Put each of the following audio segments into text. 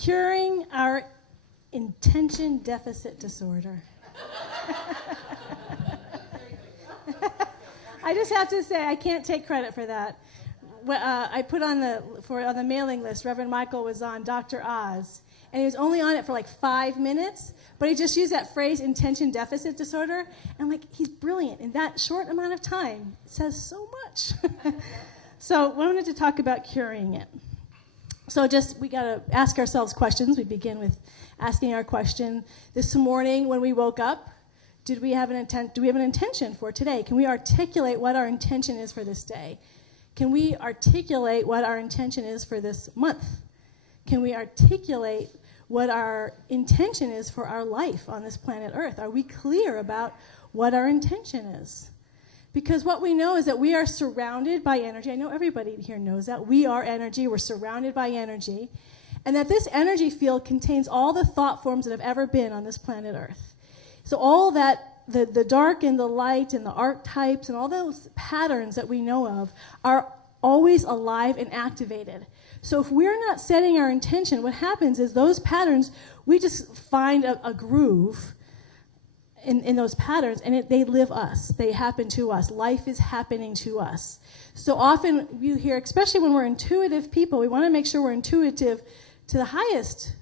Curing our intention deficit disorder. I just have to say, I can't take credit for that. I put on the mailing list, Reverend Michael was on Dr. Oz, and he was only on it for like 5 minutes, but he just used that phrase, intention deficit disorder, and like, he's brilliant. In that short amount of time, it says so much. So I wanted to talk about curing it. So we got to ask ourselves questions. We begin with asking our question. This morning when we woke up, do we have an intention for today? Can we articulate what our intention is for this day? Can we articulate what our intention is for this month? Can we articulate what our intention is for our life on this planet Earth? Are we clear about what our intention is? Because what we know is that we are surrounded by energy. I know everybody here knows that. We are energy. We're surrounded by energy. And that this energy field contains all the thought forms that have ever been on this planet Earth. So all that, the dark and the light and the archetypes and all those patterns that we know of are always alive and activated. So if we're not setting our intention, what happens is those patterns, we just find a groove in those patterns, and they live us. They happen to us. Life is happening to us. So often you hear, especially when we're intuitive people, we want to make sure we're intuitive to the highest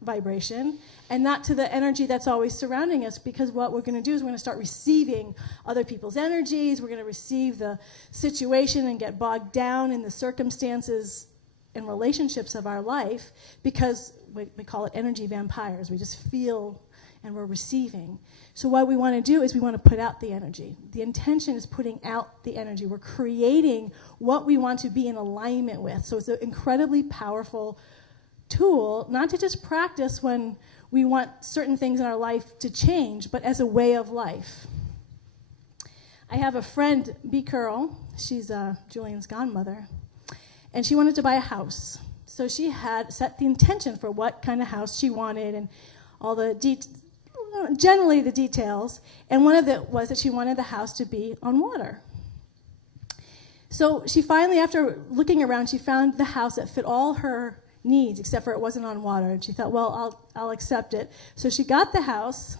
vibration and not to the energy that's always surrounding us, because what we're going to do is we're going to start receiving other people's energies. We're going to receive the situation and get bogged down in the circumstances and relationships of our life, because we call it energy vampires. We just feel and we're receiving. So what we want to do is we want to put out the energy. The intention is putting out the energy. We're creating what we want to be in alignment with. So it's an incredibly powerful tool, not to just practice when we want certain things in our life to change, but as a way of life. I have a friend, B. Curl. She's Julian's godmother, and she wanted to buy a house. So she had set the intention for what kind of house she wanted and all the generally the details, and one of it was that she wanted the house to be on water. So she finally, after looking around, she found the house that fit all her needs, except for it wasn't on water, and she thought, well, I'll accept it. So she got the house,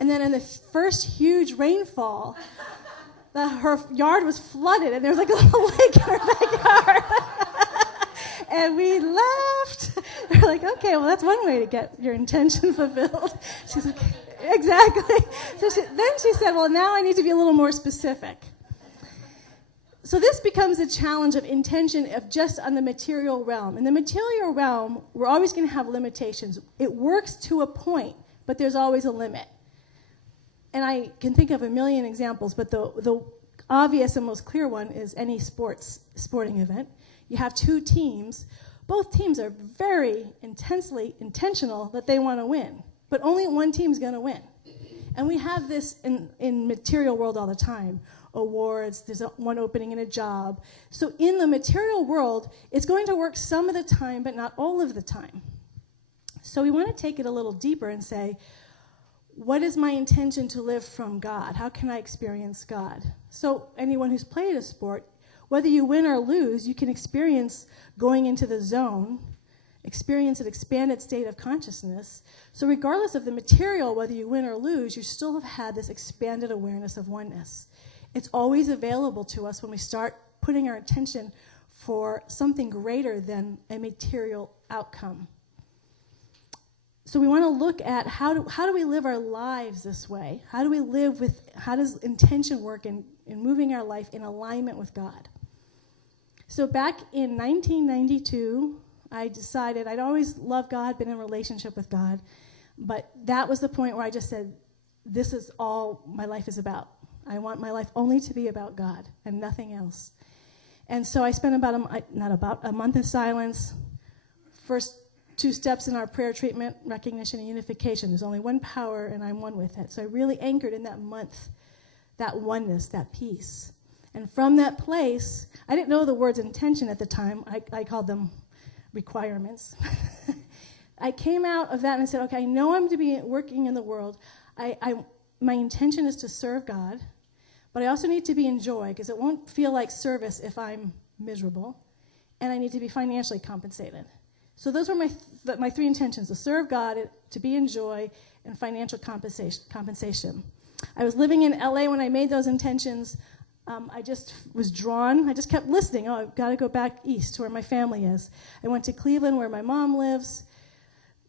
and then in the first huge rainfall, her yard was flooded, and there was like a little lake in her backyard. And we left. We're like, okay, well, that's one way to get your intention fulfilled. She's like, exactly. So then she said, well, now I need to be a little more specific. So this becomes a challenge of intention of just on the material realm. In the material realm, we're always going to have limitations. It works to a point, but there's always a limit. And I can think of a million examples, but the obvious and most clear one is any sporting event. You have two teams. Both teams are very intensely intentional that they want to win, but only one team's going to win. And we have this in material world all the time. Awards, there's one opening in a job. So in the material world, it's going to work some of the time, but not all of the time. So we want to take it a little deeper and say, what is my intention to live from God? How can I experience God? So anyone who's played a sport, whether you win or lose, you can experience going into the zone, experience an expanded state of consciousness. So regardless of the material, whether you win or lose, you still have had this expanded awareness of oneness. It's always available to us when we start putting our attention for something greater than a material outcome. So we want to look at how do we live our lives this way? How does intention work in moving our life in alignment with God? So back in 1992, I decided I'd always loved God, been in a relationship with God, but that was the point where I just said, this is all my life is about. I want my life only to be about God and nothing else. And so I spent a month in silence. First 2 steps in our prayer treatment, recognition and unification. There's only one power, and I'm one with it. So I really anchored in that month, that oneness, that peace. And from that place, I didn't know the words intention at the time. I called them requirements. I came out of that and I said, okay, I know I'm to be working in the world. My intention is to serve God, but I also need to be in joy, because it won't feel like service if I'm miserable, and I need to be financially compensated. So those were my three intentions: to serve God, to be in joy, and financial compensation. I was living in LA when I made those intentions. I just was drawn. I just kept listening. Oh, I've got to go back east to where my family is. I went to Cleveland where my mom lives,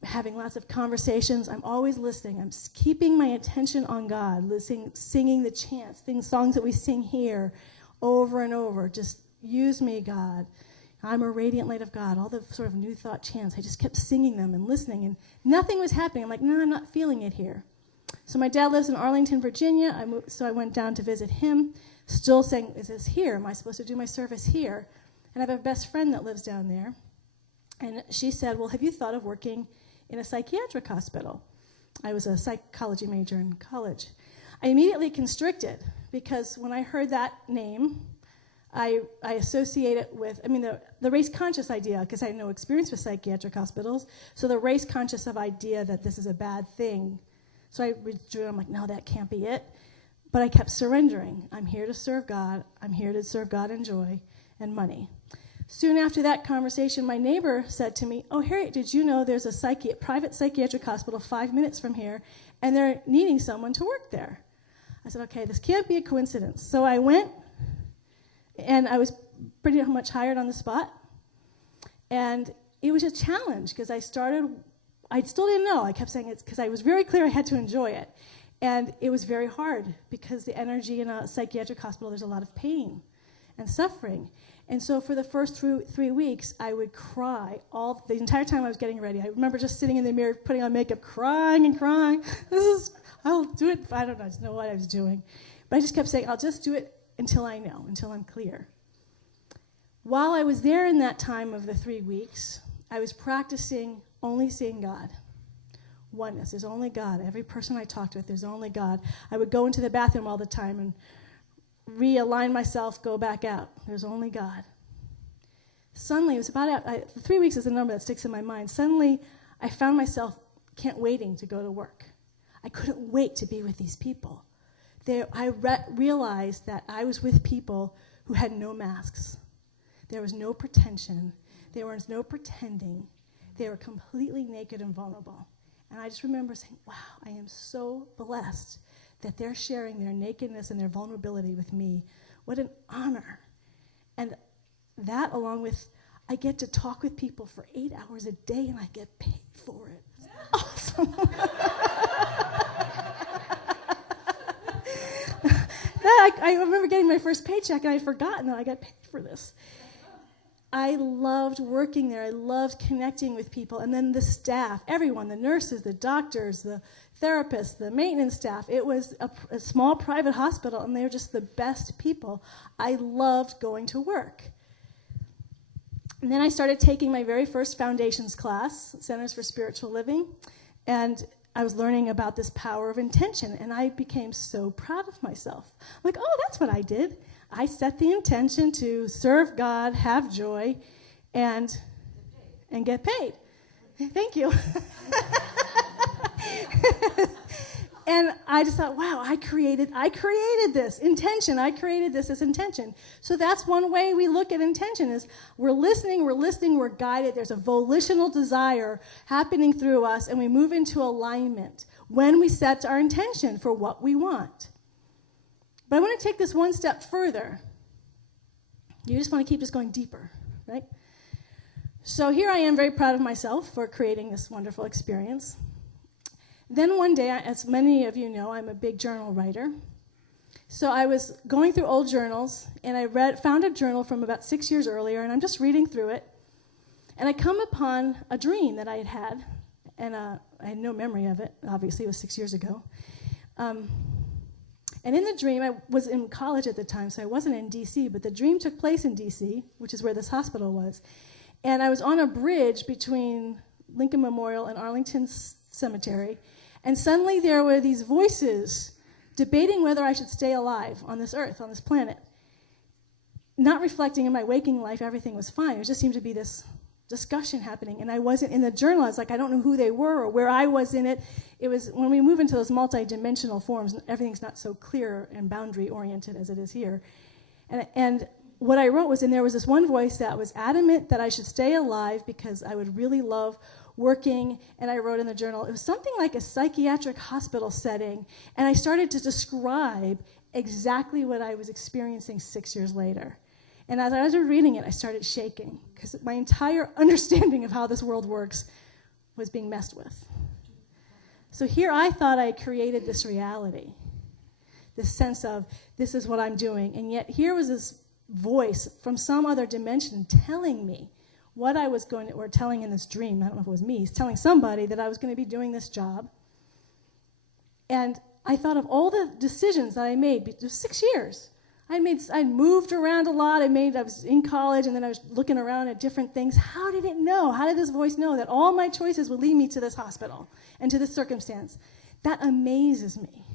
having lots of conversations. I'm always listening. I'm keeping my attention on God, listening, singing the chants, songs that we sing here over and over. Just use me, God. I'm a radiant light of God. All the sort of New Thought chants. I just kept singing them and listening, and nothing was happening. I'm like, no, I'm not feeling it here. So my dad lives in Arlington, Virginia. So I went down to visit him, still saying, is this here? Am I supposed to do my service here? And I have a best friend that lives down there. And she said, well, have you thought of working in a psychiatric hospital? I was a psychology major in college. I immediately constricted because when I heard that name, I associate it with, the race-conscious idea, because I had no experience with psychiatric hospitals, so the race-conscious idea that this is a bad thing. So I withdrew. I'm like, no, that can't be it. But I kept surrendering. I'm here to serve God. I'm here to serve God in joy and money. Soon after that conversation, my neighbor said to me, oh, Harriet, did you know there's a private psychiatric hospital 5 minutes from here, and they're needing someone to work there? I said, okay, this can't be a coincidence. So I went, and I was pretty much hired on the spot. And it was a challenge, because I still didn't know. I kept saying it's because I was very clear I had to enjoy it. And it was very hard, because the energy in a psychiatric hospital, there's a lot of pain and suffering. And so for the first 3 weeks, I would cry the entire time I was getting ready. I remember just sitting in the mirror, putting on makeup, crying and crying. I'll do it. I don't know what I was doing. But I just kept saying, I'll just do it until I know, until I'm clear. While I was there in that time of the 3 weeks, I was practicing only seeing God. Oneness. There's only God. Every person I talked with, there's only God. I would go into the bathroom all the time and realign myself, go back out. There's only God. Suddenly, it was about 3 weeks is a number that sticks in my mind. Suddenly, I found myself waiting to go to work. I couldn't wait to be with these people. I realized that I was with people who had no masks. There was no pretension. There was no pretending. They were completely naked and vulnerable. And I just remember saying, wow, I am so blessed that they're sharing their nakedness and their vulnerability with me. What an honor. And that, along with, I get to talk with people for 8 hours a day, and I get paid for it. It's awesome. I remember getting my first paycheck, and I'd forgotten that I got paid for this. I loved working there. I loved connecting with people. And then the staff, everyone, the nurses, the doctors, the therapists, the maintenance staff. It was a small private hospital, and they were just the best people. I loved going to work. And then I started taking my very first foundations class, Centers for Spiritual Living, and I was learning about this power of intention, and I became so proud of myself. I'm like, oh, that's what I did. I set the intention to serve God, have joy, and get paid. Thank you. And I just thought, wow, I created this intention. I created this as intention. So that's one way we look at intention is we're listening, we're guided. There's a volitional desire happening through us, and we move into alignment when we set our intention for what we want. But I want to take this one step further. You just want to keep this going deeper, right? So here I am, very proud of myself for creating this wonderful experience. Then one day, as many of you know, I'm a big journal writer. So I was going through old journals, and I found a journal from about 6 years earlier, and I'm just reading through it. And I come upon a dream that I had had, and I had no memory of it. Obviously, it was 6 years ago. And in the dream, I was in college at the time, so I wasn't in D.C., but the dream took place in D.C., which is where this hospital was. And I was on a bridge between Lincoln Memorial and Arlington Cemetery, and suddenly there were these voices debating whether I should stay alive on this earth, on this planet. Not reflecting in my waking life, everything was fine. It just seemed to be this discussion happening, and I wasn't in the journal. I was like, I don't know who they were or where I was in it. It was when we move into those multi-dimensional forms, everything's not so clear and boundary-oriented as it is here. And what I wrote was, and there was this one voice that was adamant that I should stay alive because I would really love working, and I wrote in the journal, it was something like a psychiatric hospital setting, and I started to describe exactly what I was experiencing 6 years later. And as I was reading it, I started shaking, because my entire understanding of how this world works was being messed with. So here I thought I created this reality, this sense of, this is what I'm doing, and yet here was this voice from some other dimension telling me what I was going to, or telling in this dream, I don't know if it was me, he's telling somebody that I was going to be doing this job. And I thought of all the decisions that I made. It was 6 years. I moved around a lot. I was in college, and then I was looking around at different things. How did it know? How did this voice know that all my choices would lead me to this hospital and to this circumstance? That amazes me.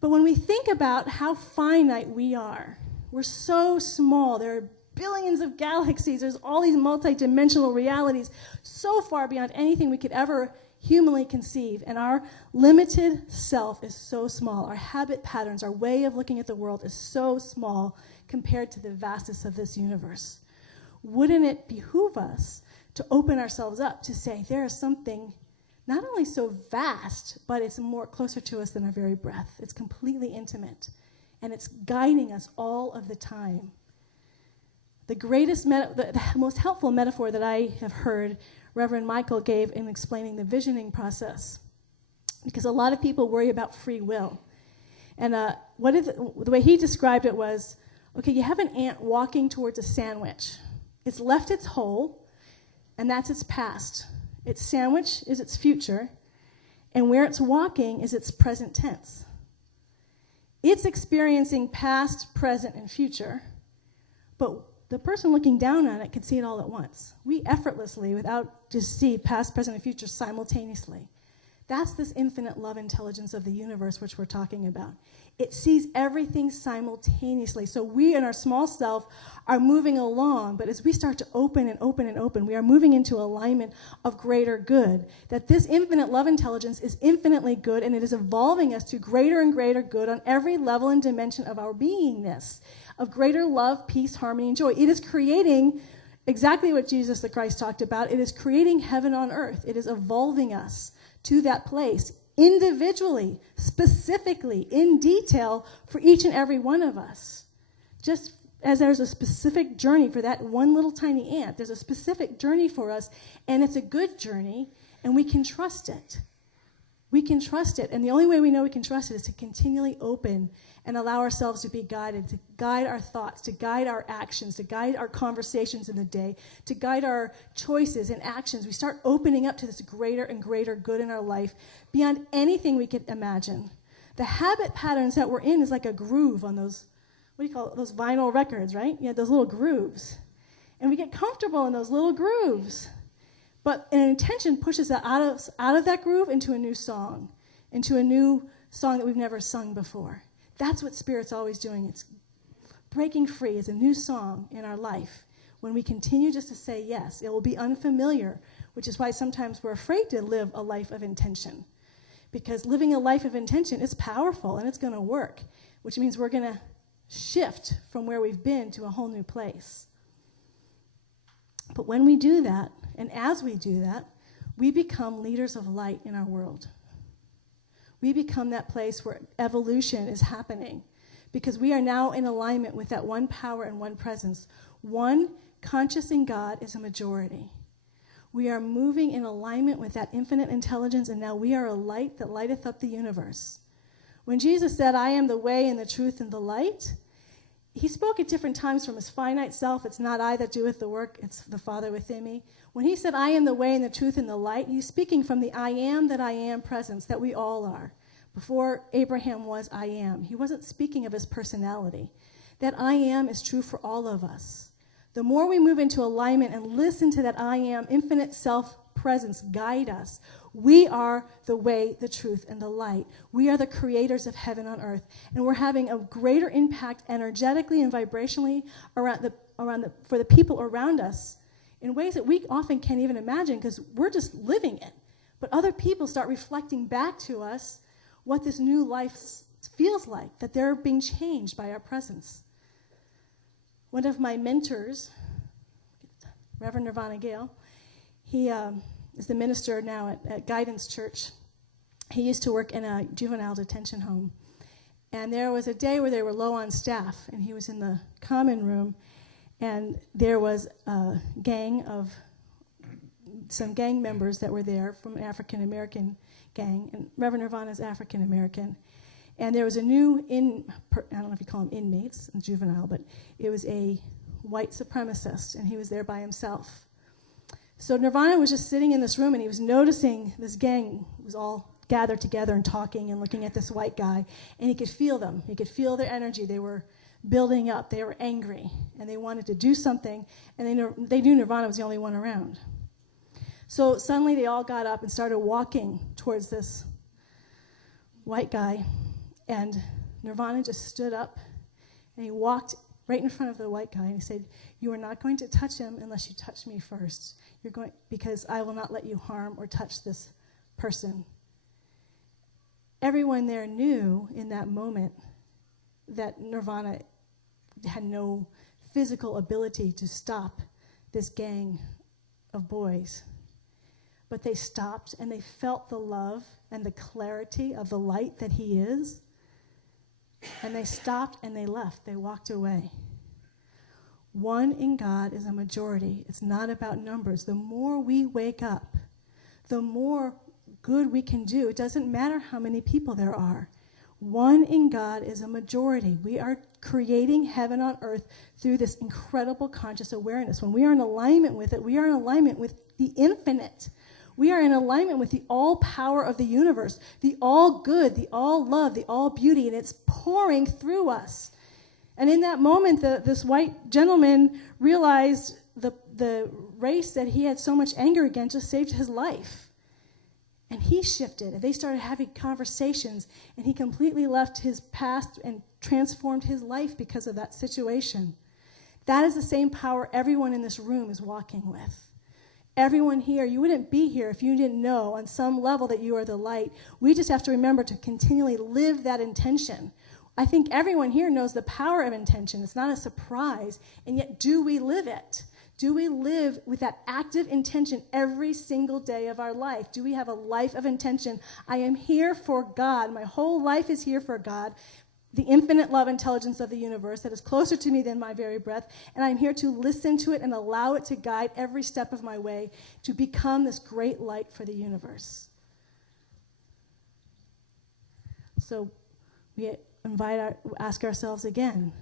But when we think about how finite we are, we're so small. There are billions of galaxies. There's all these multidimensional realities so far beyond anything we could ever humanly conceive. And our limited self is so small. Our habit patterns, our way of looking at the world is so small compared to the vastness of this universe. Wouldn't it behoove us to open ourselves up to say there is something not only so vast, but it's more closer to us than our very breath. It's completely intimate, and it's guiding us all of the time. The most helpful metaphor that I have heard Reverend Michael gave in explaining the visioning process, because a lot of people worry about free will. And the way he described it was, okay, you have an ant walking towards a sandwich. It's left its hole, and that's its past. Its sandwich is its future, and where it's walking is its present tense. It's experiencing past, present, and future, but the person looking down on it can see it all at once. We effortlessly, without just see past, present, and future simultaneously. That's this infinite love intelligence of the universe which we're talking about. It sees everything simultaneously. So we in our small self are moving along, but as we start to open and open and open, we are moving into alignment of greater good. That this infinite love intelligence is infinitely good, and it is evolving us to greater and greater good on every level and dimension of our beingness, of greater love, peace, harmony, and joy. It is creating exactly what Jesus the Christ talked about. It is creating heaven on earth. It is evolving us to that place individually, specifically, in detail for each and every one of us. Just as there's a specific journey for that one little tiny ant, there's a specific journey for us, and it's a good journey, and we can trust it. We can trust it, and the only way we know we can trust it is to continually open and allow ourselves to be guided, to guide our thoughts, to guide our actions, to guide our conversations in the day, to guide our choices and actions. We start opening up to this greater and greater good in our life beyond anything we could imagine. The habit patterns that we're in is like a groove on those, what do you call it, those vinyl records, right? Yeah, those little grooves. And we get comfortable in those little grooves. But an intention pushes us out of that groove into a new song that we've never sung before. That's what Spirit's always doing. It's breaking free is a new song in our life. When we continue just to say yes, it will be unfamiliar, which is why sometimes we're afraid to live a life of intention. Because living a life of intention is powerful, and it's going to work, which means we're going to shift from where we've been to a whole new place. But when we do that, and as we do that, we become leaders of light in our world. We become that place where evolution is happening, because we are now in alignment with that one power and one presence. One conscious in God is a majority. We are moving in alignment with that infinite intelligence, and now we are a light that lighteth up the universe. When Jesus said, I am the way and the truth and the light, he spoke at different times from his finite self. It's not I that doeth the work, it's the Father within me. When he said, I am the way and the truth and the light, he's speaking from the I am that I am presence that we all are. Before Abraham was I am. He wasn't speaking of his personality. That I am is true for all of us. The more we move into alignment and listen to that I am, infinite self-presence guide us, we are the way, the truth, and the light. We are the creators of heaven on earth, and we're having a greater impact energetically and vibrationally for the people around us in ways that we often can't even imagine because we're just living it. But other people start reflecting back to us what this new life feels like, that they're being changed by our presence. one of my mentors, Reverend Nirvana Gale, he is the minister now at Guidance Church. He used to work in a juvenile detention home. And there was a day where they were low on staff, and he was in the common room, and there was a gang of some gang members that were there from an African-American gang, and Reverend Nirvana is African-American. And there was a new I don't know if you call them inmates, juvenile, but it was a white supremacist, and he was there by himself. So Nirvana was just sitting in this room, and he was noticing this gang was all gathered together and talking and looking at this white guy, and he could feel them. He could feel their energy. They were building up. They were angry, and they wanted to do something, and they knew Nirvana was the only one around. So suddenly they all got up and started walking towards this white guy, and Nirvana just stood up, and he walked right in front of the white guy, and he said, "You are not going to touch him unless you touch me first. Because I will not let you harm or touch this person." Everyone there knew in that moment that Nirvana had no physical ability to stop this gang of boys. But they stopped, and they felt the love and the clarity of the light that he is. And they stopped, and they left. They walked away. One in God is a majority. It's not about numbers. The more we wake up, the more good we can do. It doesn't matter how many people there are. One in God is a majority. We are creating heaven on earth through this incredible conscious awareness. When we are in alignment with it, we are in alignment with the infinite. We are in alignment with the all power of the universe, the all good, the all love, the all beauty, and it's pouring through us. And in that moment, this white gentleman realized the race that he had so much anger against just saved his life. And he shifted, and they started having conversations, and he completely left his past and transformed his life because of that situation. That is the same power everyone in this room is walking with. Everyone here, you wouldn't be here if you didn't know on some level that you are the light. We just have to remember to continually live that intention. I think everyone here knows the power of intention. It's not a surprise, and yet do we live it? Do we live with that active intention every single day of our life? Do we have a life of intention? I am here for God. My whole life is here for God, the infinite love intelligence of the universe that is closer to me than my very breath, and I'm here to listen to it and allow it to guide every step of my way to become this great light for the universe. So we ask ourselves again,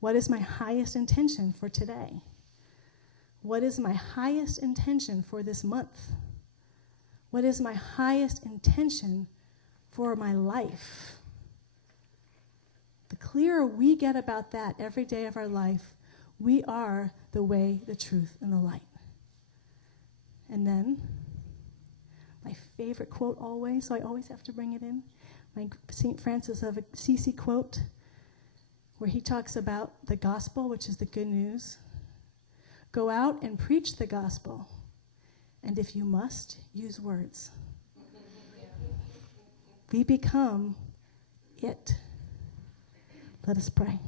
what is my highest intention for today? What is my highest intention for this month? What is my highest intention for my life? The clearer we get about that every day of our life, we are the way, the truth, and the light. And then, my favorite quote always, so I always have to bring it in, my St. Francis of Assisi quote, where he talks about the gospel, which is the good news. Go out and preach the gospel, and if you must, use words. We become it. Let us pray.